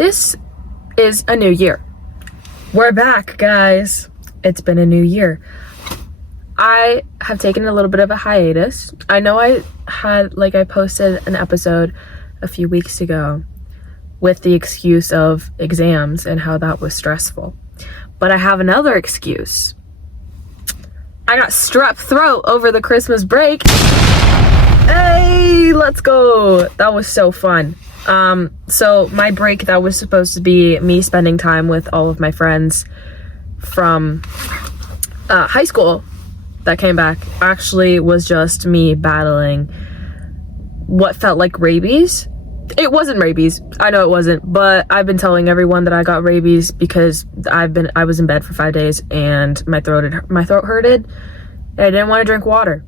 This is a new year. We're back, guys. It's been a new year. I have taken a little bit of a hiatus. I know I posted an episode a few weeks ago with the excuse of exams and how that was stressful. But I have another excuse. I got strep throat over the Christmas break. Hey, let's go. That was so fun. So my break that was supposed to be me spending time with all of my friends from high school that came back actually was just me battling what felt like rabies. It wasn't rabies. I know it wasn't, but I've been telling everyone that I got rabies because I was in bed for 5 days and my throat hurted, and I didn't want to drink water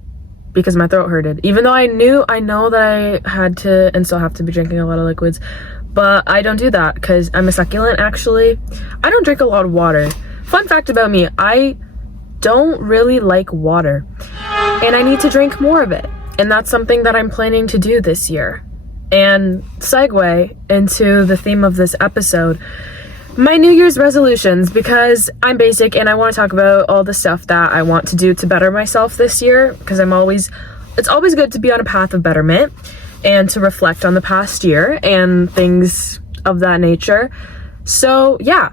because my throat hurted. Even though I know that I had to and still have to be drinking a lot of liquids, but I don't do that because I'm a succulent. Actually, I don't drink a lot of water. Fun fact about me, I don't really like water and I need to drink more of it. And that's something that I'm planning to do this year. And segue into the theme of this episode, my New Year's resolutions, because I'm basic and I want to talk about all the stuff that I want to do to better myself this year, because it's always good to be on a path of betterment and to reflect on the past year and things of that nature. So yeah,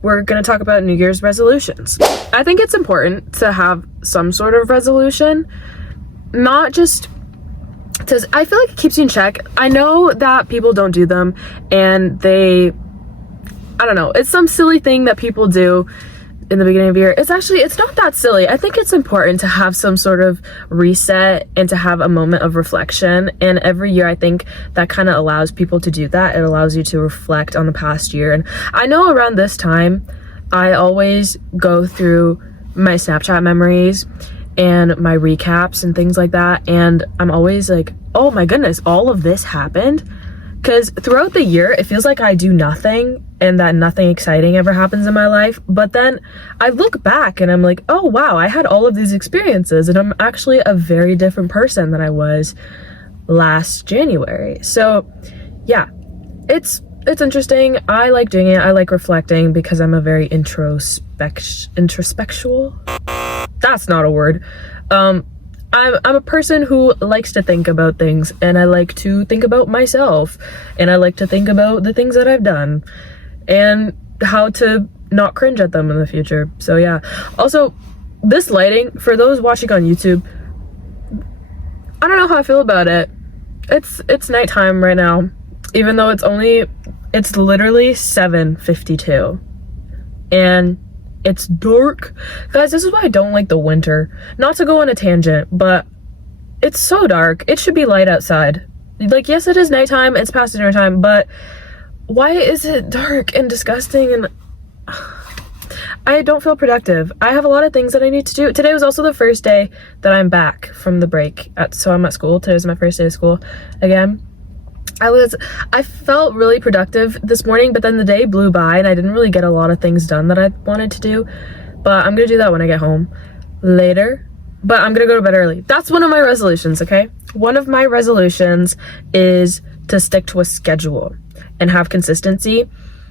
we're going to talk about New Year's resolutions. I think it's important to have some sort of resolution, not just because I feel like it keeps you in check. I know that people don't do them and I don't know, it's some silly thing that people do in the beginning of the year. It's not that silly. I think it's important to have some sort of reset and to have a moment of reflection. And every year I think that kind of allows people to do that. It allows you to reflect on the past year. And I know around this time, I always go through my Snapchat memories and my recaps and things like that. And I'm always like, oh my goodness, all of this happened? Because throughout the year, it feels like I do nothing and that nothing exciting ever happens in my life. But then I look back and I'm like, oh wow, I had all of these experiences and I'm actually a very different person than I was last January. So yeah, it's interesting. I like doing it. I like reflecting because I'm a very introspectual. That's not a word. I'm a person who likes to think about things, and I like to think about myself, and I like to think about the things that I've done and how to not cringe at them in the future. So yeah. Also, this lighting, for those watching on YouTube, I don't know how I feel about it. It's nighttime right now, even though it's literally 7:52 and it's dark. Guys, this is why I don't like the winter. Not to go on a tangent, but it's so dark. It should be light outside. Like, yes, it is nighttime, it's past dinner time, but why is it dark and disgusting? And I don't feel productive. I have a lot of things that I need to do. Today was also the first day that I'm back from the break. So I'm at school. Today was my first day of school again. I felt really productive this morning, but then the day blew by and I didn't really get a lot of things done that I wanted to do. But I'm gonna do that when I get home later. But I'm gonna go to bed early. That's one of my resolutions, okay? One of my resolutions is to stick to a schedule and have consistency,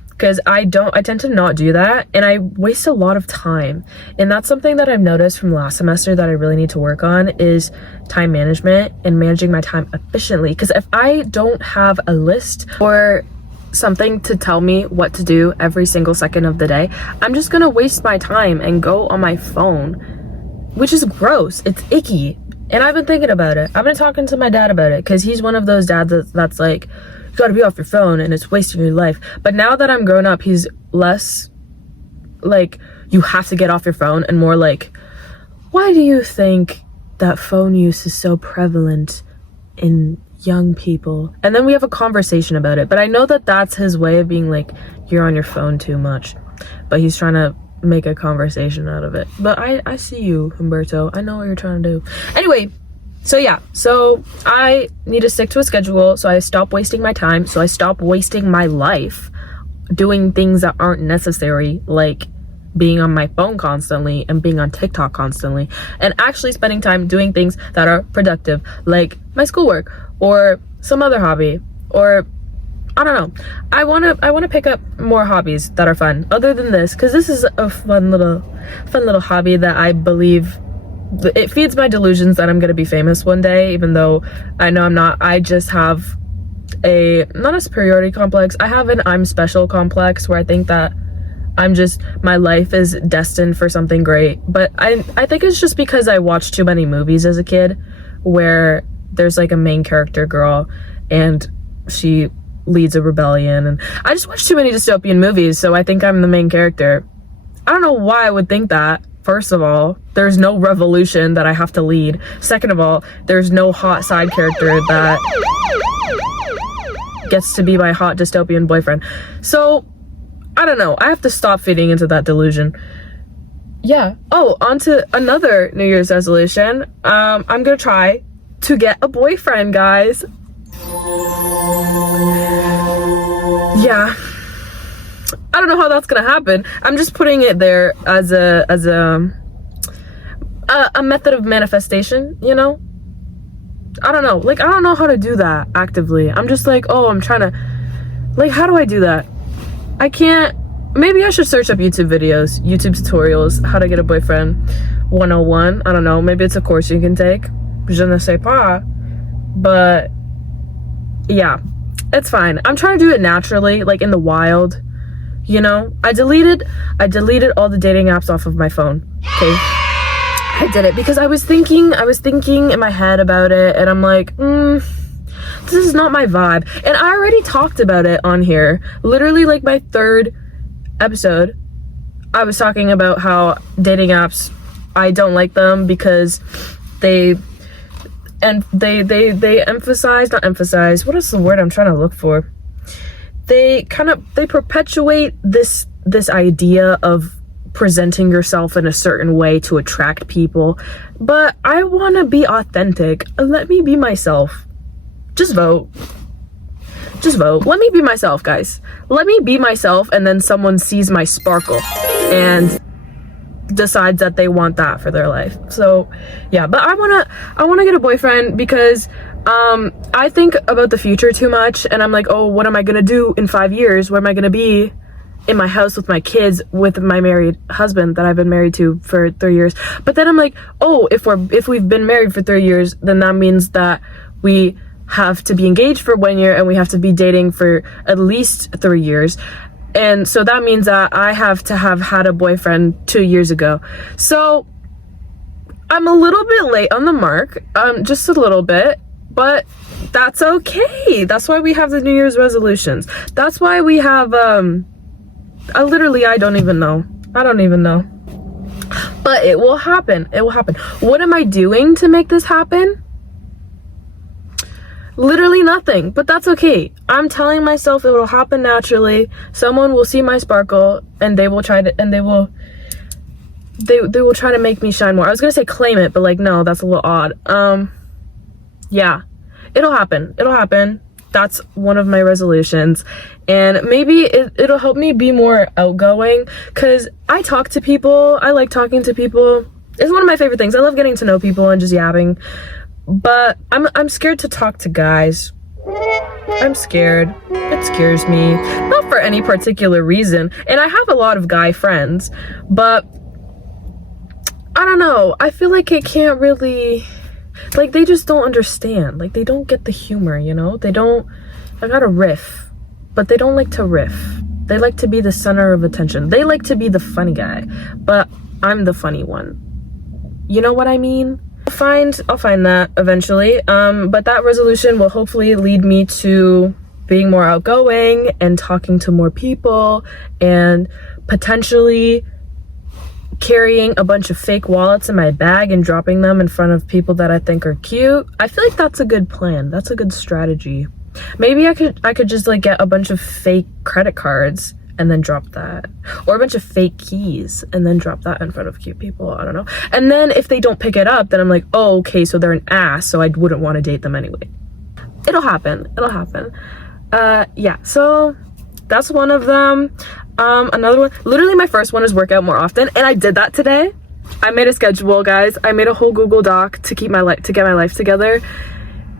because I tend to not do that and I waste a lot of time. And that's something that I've noticed from last semester that I really need to work on, is time management and managing my time efficiently. Because if I don't have a list or something to tell me what to do every single second of the day, I'm just gonna waste my time and go on my phone, which is gross. It's icky. And I've been thinking about it. I've been talking to my dad about it, because he's one of those dads that's like, you gotta be off your phone and it's wasting your life. But now that I'm grown up, he's less like, you have to get off your phone, and more like, why do you think that phone use is so prevalent in young people? And then we have a conversation about it. But I know that that's his way of being like, you're on your phone too much. But he's trying to make a conversation out of it. But I see you, Humberto. I know what you're trying to do. Anyway, so yeah, so I need to stick to a schedule so I stop wasting my time, so I stop wasting my life doing things that aren't necessary, like being on my phone constantly and being on TikTok constantly, and actually spending time doing things that are productive, like my schoolwork or some other hobby or I don't know. I want to pick up more hobbies that are fun other than this, because this is a fun little hobby that I believe it feeds my delusions that I'm going to be famous one day, even though I know I'm not. I just have not a superiority complex. I have an I'm special complex where I think that my life is destined for something great. But I think it's just because I watched too many movies as a kid where there's like a main character girl and she leads a rebellion, and I just watched too many dystopian movies, so I think I'm the main character. I don't know why I would think that. First of all, there's no revolution that I have to lead. Second of all, there's no hot side character that gets to be my hot dystopian boyfriend. So, I don't know. I have to stop feeding into that delusion. Yeah. Oh, on to another New Year's resolution. I'm gonna try to get a boyfriend, guys. Yeah. I don't know how that's gonna happen. I'm just putting it there as a method of manifestation, you know? I don't know. Like, I don't know how to do that actively. I'm just like, oh, I'm trying to, like, how do I do that? I can't. Maybe I should search up YouTube videos, YouTube tutorials, how to get a boyfriend 101. I don't know. Maybe it's a course you can take. Je ne sais pas. But yeah, it's fine. I'm trying to do it naturally, like in the wild. You know, I deleted all the dating apps off of my phone. Okay, I did it because I was thinking in my head about it, and I'm like, this is not my vibe. And I already talked about it on here. Literally, like my third episode, I was talking about how dating apps, I don't like them because they emphasize, not emphasize, what is the word I'm trying to look for? They perpetuate this idea of presenting yourself in a certain way to attract people. But I want to be authentic. Let me be myself. Just vote. Let me be myself, guys. Let me be myself, and then someone sees my sparkle and decides that they want that for their life. So yeah, but I wanna get a boyfriend because I think about the future too much, and I'm like, oh, what am I gonna do in 5 years? Where am I gonna be? In my house with my kids, with my married husband that I've been married to for 3 years. But then I'm like, oh, if we've been married for 3 years, then that means that we have to be engaged for 1 year and we have to be dating for at least 3 years. And so that means that I have to have had a boyfriend 2 years ago. So I'm a little bit late on the mark, just a little bit, but that's okay. That's why we have the New Year's resolutions. That's why we have, I don't even know. But it will happen. It will happen. What am I doing to make this happen? Literally nothing, but that's okay. I'm telling myself it will happen naturally. Someone will see my sparkle and they will try to make me shine more. I was gonna say claim it, but like, no, that's a little odd. Yeah, it'll happen. That's one of my resolutions, and maybe it'll help me be more outgoing, because I talk to people. I like talking to people. It's one of my favorite things. I love getting to know people and just yapping. But I'm scared to talk to guys. I'm scared. It scares me. Not for any particular reason. And I have a lot of guy friends, but I don't know. I feel like it can't really, like, they just don't understand. Like, they don't get the humor, you know? I gotta riff, but they don't like to riff. They like to be the center of attention. They like to be the funny guy, but I'm the funny one. You know what I mean? I'll find that eventually. But that resolution will hopefully lead me to being more outgoing and talking to more people, and potentially carrying a bunch of fake wallets in my bag and dropping them in front of people that I think are cute. I feel like that's a good plan. That's a good strategy. Maybe I could just like get a bunch of fake credit cards and then drop that, or a bunch of fake keys and then drop that in front of cute people. I don't know. And then if they don't pick it up, then I'm like, oh, okay, so they're an ass, so I wouldn't want to date them anyway. It'll happen. Yeah, so that's one of them. Another one, literally my first one is work out more often, and I did that today. I made a schedule, guys. I made a whole Google Doc to get my life together,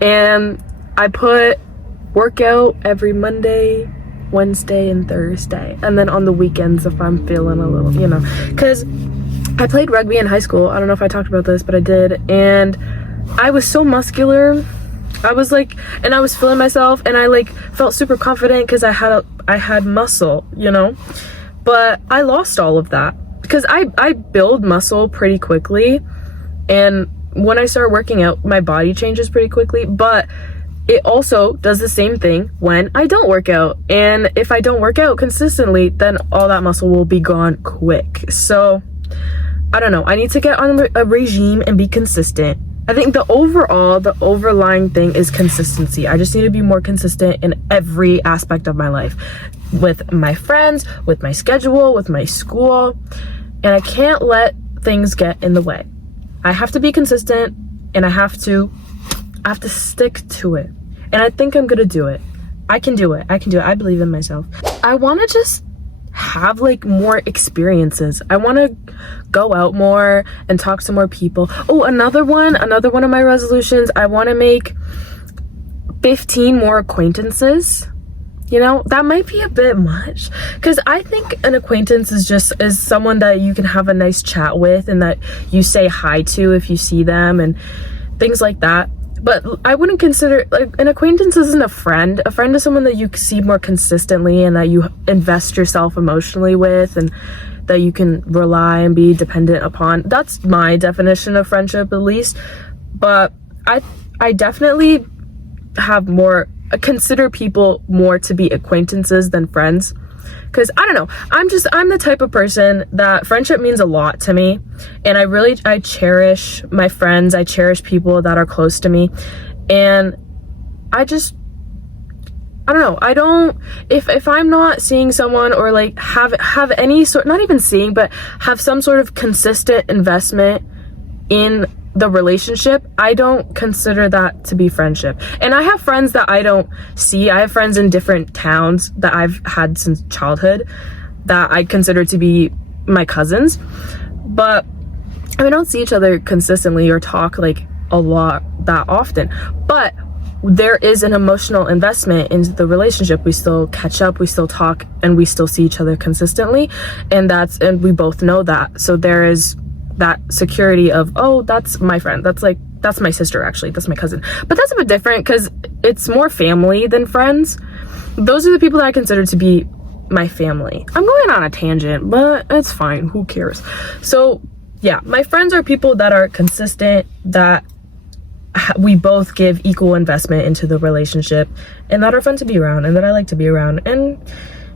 and I put work out every Monday, Wednesday, and Thursday. And then on the weekends if I'm feeling a little, you know, because I played rugby in high school. I don't know if I talked about this, but I did. And I was so muscular. I was like, and I was feeling myself, and I like felt super confident because I had muscle, you know. But I lost all of that because I build muscle pretty quickly, and when I start working out, my body changes pretty quickly. But it also does the same thing when I don't work out, and if I don't work out consistently, then all that muscle will be gone quick. So I don't know, I need to get on a regime and be consistent. I think the overlying thing is consistency. I just need to be more consistent in every aspect of my life, with my friends, with my schedule, with my school, and I can't let things get in the way. I have to be consistent, and I have to stick to it. And I think I'm gonna do it. I can do it. I believe in myself. I want to just have like more experiences. I want to go out more and talk to more people. Oh, another one of my resolutions, I want to make 15 more acquaintances. You know, that might be a bit much, because I think an acquaintance is someone that you can have a nice chat with and that you say hi to if you see them and things like that. But I wouldn't consider, like, an acquaintance isn't a friend. A friend is someone that you see more consistently and that you invest yourself emotionally with and that you can rely and be dependent upon. That's my definition of friendship, at least. But I definitely consider people more to be acquaintances than friends. Because I don't know, I'm the type of person that friendship means a lot to me, and I cherish my friends. I cherish people that are close to me, and I don't know, if I'm not seeing someone, or like have any sort, not even seeing, but have some sort of consistent investment in the relationship, I don't consider that to be friendship. And I have friends that I don't see. I have friends in different towns that I've had since childhood that I consider to be my cousins, but we don't see each other consistently or talk like a lot that often. But there is an emotional investment into the relationship. We still catch up, we still talk, and we still see each other consistently, and we both know that. So there is that security of, oh, that's my friend, that's my sister, actually, that's my cousin. But that's a bit different because it's more family than friends. Those are the people that I consider to be my family. I'm going on a tangent, but it's fine, who cares? So yeah, my friends are people that are consistent, that we both give equal investment into the relationship, and that are fun to be around, and that I like to be around. And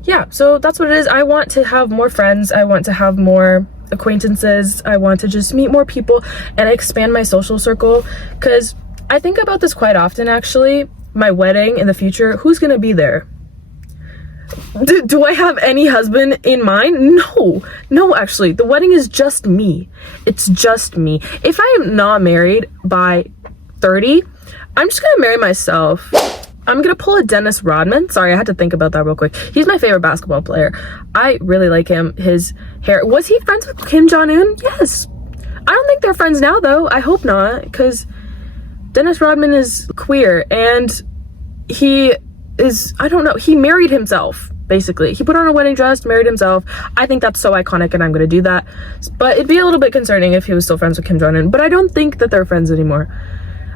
yeah, so that's what it is. I want to have more friends, I want to have more acquaintances, I want to just meet more people and expand my social circle, because I think about this quite often, actually. My wedding in the future, who's gonna be there? Do I have any husband in mind? No, actually, the wedding is just me. It's just me. If I am not married by 30, I'm just gonna marry myself. I'm gonna pull a Dennis Rodman. Sorry, I had to think about that real quick. He's my favorite basketball player. I really like him. His hair. Was he friends with Kim Jong-un? Yes. I don't think they're friends now, though. I hope not, because Dennis Rodman is queer, and he is, I don't know, he married himself, basically. He put on a wedding dress, married himself. I think that's so iconic, and I'm gonna do that. But it'd be a little bit concerning if he was still friends with Kim Jong-un, but I don't think that they're friends anymore.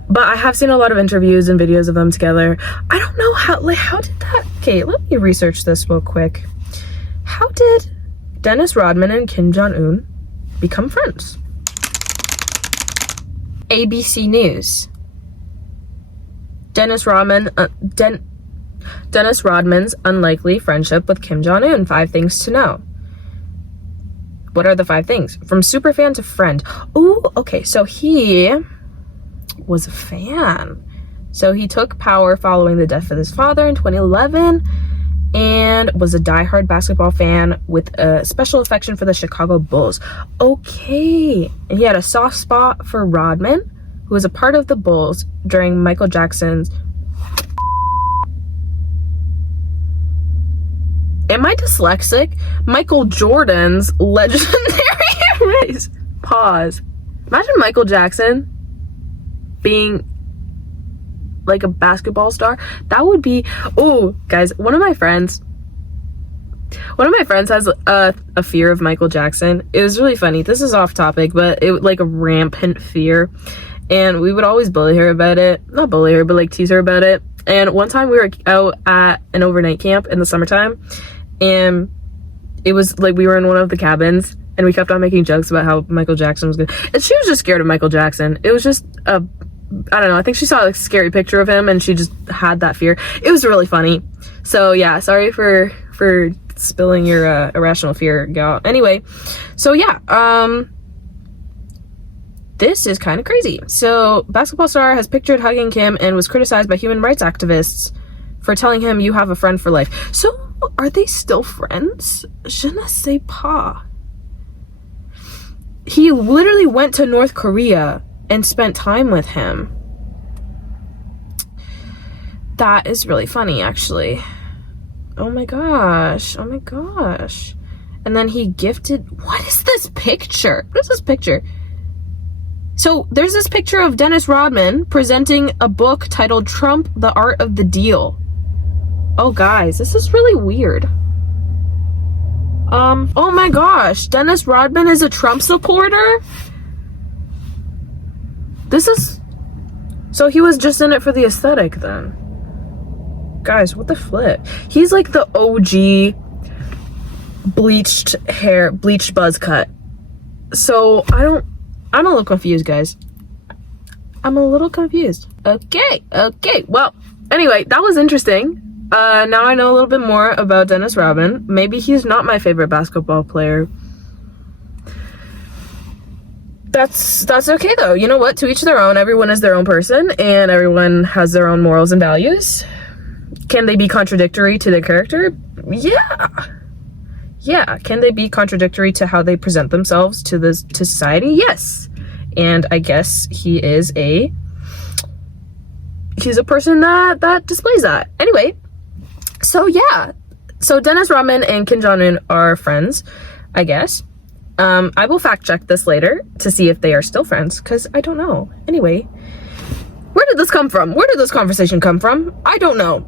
But I have seen a lot of interviews and videos of them together. I don't know how did that, okay, let me research this real quick. How did Dennis Rodman and Kim Jong-un become friends? ABC News. Dennis Rodman's unlikely friendship with Kim Jong-un. 5 things to know. What are the 5 things? From superfan to friend. Ooh, okay, so he was a fan. So he took power following the death of his father in 2011 and was a diehard basketball fan with a special affection for the Chicago Bulls. Okay. And he had a soft spot for Rodman, who was a part of the Bulls during Michael Jackson's... Am I dyslexic? Michael Jordan's legendary race. Pause. Imagine Michael Jackson being like a basketball star, that would be, oh guys, one of my friends has a fear of Michael Jackson. It was really funny. This is off topic, but it like a rampant fear, and we would always bully her about it. Not bully her, but like tease her about it. And one time we were out at an overnight camp in the summertime, and it was like we were in one of the cabins, and we kept on making jokes about how Michael Jackson was good. And she was just scared of Michael Jackson. It was just I don't know, I think she saw a scary picture of him and she just had that fear. It was really funny. So yeah, sorry for spilling your irrational fear, gal. Anyway, so yeah, this is kind of crazy. So basketball star has pictured hugging Kim and was criticized by human rights activists for telling him you have a friend for life. So are they still friends? Je ne sais pas. He literally went to North Korea and spent time with him. That is really funny, actually. Oh my gosh. Oh my gosh. And then he gifted, what is this picture? What is this picture? So there's this picture of Dennis Rodman presenting a book titled Trump, The Art of the Deal. Oh guys, this is really weird. Oh my gosh, Dennis Rodman is a Trump supporter? This is, so he was just in it for the aesthetic then. Guys, what the flip? He's like the OG bleached hair, bleached buzz cut. So I'm a little confused, guys. I'm a little confused. Okay. Well, anyway, that was interesting. Now I know a little bit more about Dennis Rodman. Maybe he's not my favorite basketball player. That's okay though. You know what? To each their own. Everyone is their own person and everyone has their own morals and values. Can they be contradictory to their character? Yeah. Can they be contradictory to how they present themselves to society? Yes. And I guess he's a person that displays that. Anyway, so yeah. So Dennis Rodman and Kim Jong-un are friends, I guess. I will fact check this later to see if they are still friends, because I don't know. Anyway, where did this come from? Where did this conversation come from? I don't know.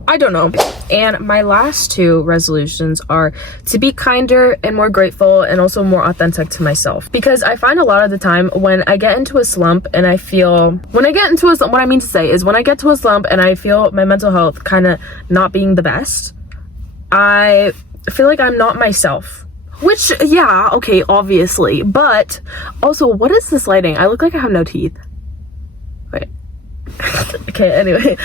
And my last two resolutions are to be kinder and more grateful and also more authentic to myself. Because I find a lot of the time when I get into a slump and I feel, what I mean to say is when I get to a slump and I feel my mental health kind of not being the best, I feel like I'm not myself. Which, yeah, okay, obviously. But also, what is this lighting? I look like I have no teeth. Wait. Okay, anyway.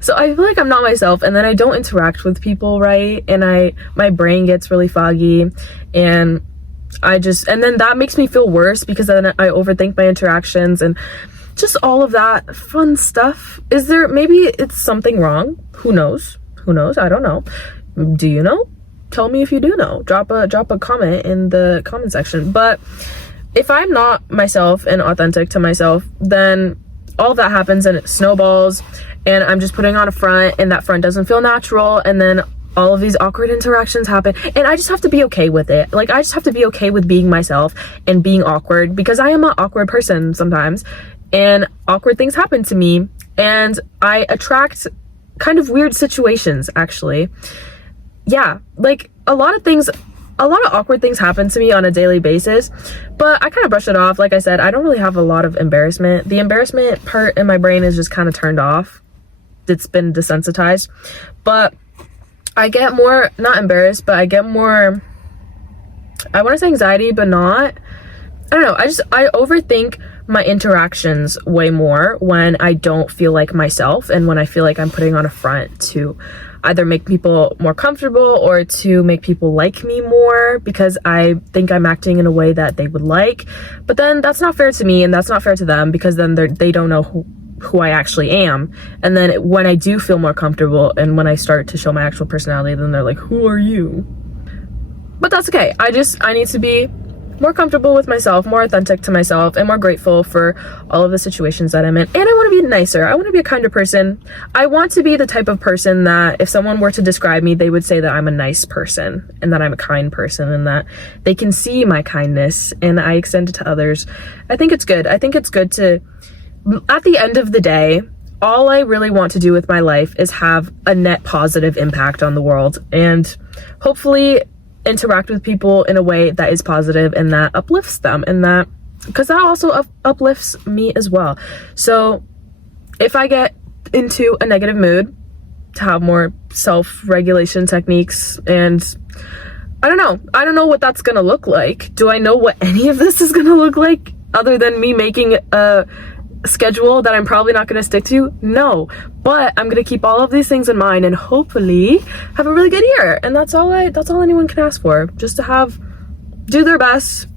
So I feel like I'm not myself, and then I don't interact with people, right? And my brain gets really foggy, and then that makes me feel worse because then I overthink my interactions and just all of that fun stuff. Maybe it's something wrong? Who knows? I don't know. Do you know? Tell me if you do know. Drop a comment in the comment section. But if I'm not myself and authentic to myself, then all of that happens and it snowballs and I'm just putting on a front and that front doesn't feel natural, and then all of these awkward interactions happen and I just have to be okay with it. Like, I just have to be okay with being myself and being awkward, because I am an awkward person sometimes and awkward things happen to me and I attract kind of weird situations, actually. Yeah, like a lot of awkward things happen to me on a daily basis, but I kind of brush it off. Like I said, I don't really have a lot of embarrassment. The embarrassment part in my brain is just kind of turned off. It's been desensitized, but I get more, not embarrassed, but I get more, I want to say anxiety, but not, I don't know. I overthink my interactions way more when I don't feel like myself and when I feel like I'm putting on a front to either make people more comfortable or to make people like me more because I think I'm acting in a way that they would like. But then that's not fair to me and that's not fair to them, because then they don't know who I actually am. And then when I do feel more comfortable and when I start to show my actual personality, then they're like, who are you? But that's okay. I need to be more comfortable with myself, more authentic to myself, and more grateful for all of the situations that I'm in. And I want to be nicer. I want to be a kinder person. I want to be the type of person that if someone were to describe me, they would say that I'm a nice person and that I'm a kind person and that they can see my kindness and I extend it to others. I think it's good. I think it's good to, at the end of the day, all I really want to do with my life is have a net positive impact on the world and hopefully interact with people in a way that is positive and that uplifts them, and that, because that also uplifts me as well. So if I get into a negative mood, to have more self-regulation techniques, and I don't know what that's gonna look like. Do I know what any of this is gonna look like other than me making a schedule that I'm probably not gonna stick to? No, but I'm gonna keep all of these things in mind and hopefully have a really good year. And that's all anyone can ask for, just to do their best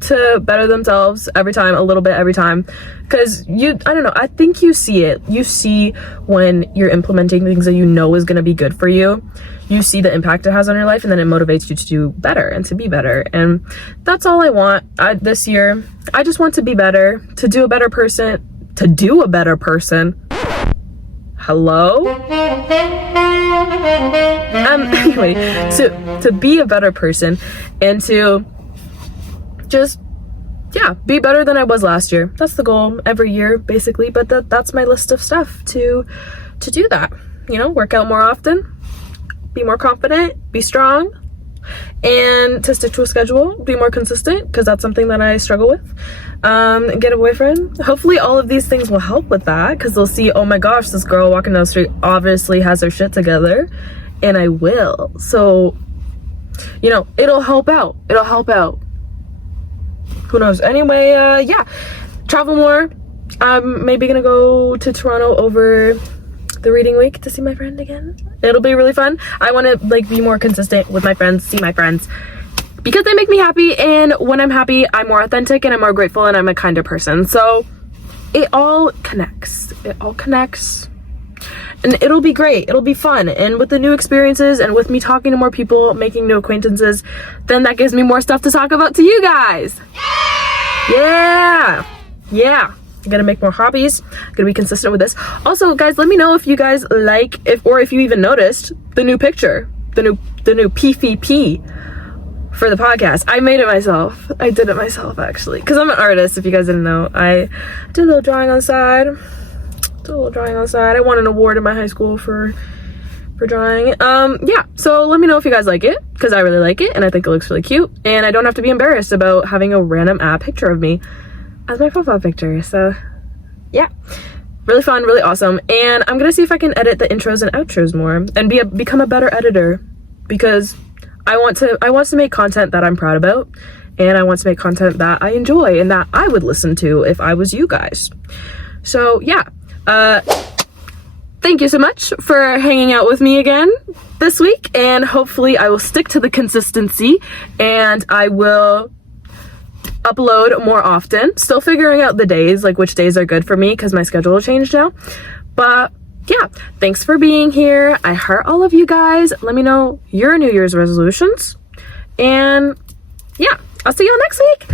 to better themselves every time, a little bit every time. Because I think you see when you're implementing things that you know is going to be good for you, you see the impact it has on your life, and then it motivates you to do better and to be better. And that's all I want this year. I just want to be better, to do a better person. Hello? Anyway, to be a better person and to just, yeah, be better than I was last year. That's the goal every year, basically. But that's my list of stuff to do that. Work out more often, be more confident, be strong, and to stick to a schedule, be more consistent, because that's something that I struggle with. Get a boyfriend. Hopefully all of these things will help with that, because they'll see, oh my gosh, this girl walking down the street obviously has her shit together, and I will. So, it'll help out. Who knows? Anyway, yeah, travel more. I'm maybe gonna go to Toronto over the reading week to see my friend again. It'll be really fun. I want to be more consistent with my friends, see my friends, because they make me happy, and when I'm happy, I'm more authentic and I'm more grateful and I'm a kinder person. So it all connects. And it'll be great. It'll be fun. And with the new experiences and with me talking to more people, making new acquaintances, then that gives me more stuff to talk about to you guys. Yeah. I'm gonna make more hobbies. I'm gonna be consistent with this. Also, guys, let me know if you guys if you even noticed the new picture, the new PVP for the podcast. I made it myself. I did it myself, actually, because I'm an artist. If you guys didn't know, I did a little drawing on the side. I won an award in my high school for drawing. Yeah, so let me know if you guys like it, because I really like it and I think it looks really cute, and I don't have to be embarrassed about having a random picture of me as my profile picture. So yeah, really fun, really awesome. And I'm gonna see if I can edit the intros and outros more and become a better editor, because I want to make content that I'm proud about, and I want to make content that I enjoy and that I would listen to if I was you guys. So yeah, thank you so much for hanging out with me again this week, and hopefully I will stick to the consistency and I will upload more often. Still figuring out the days, which days are good for me, because my schedule changed now. But yeah, thanks for being here. I heart all of you guys. Let me know your New Year's resolutions, and yeah, I'll see you next week.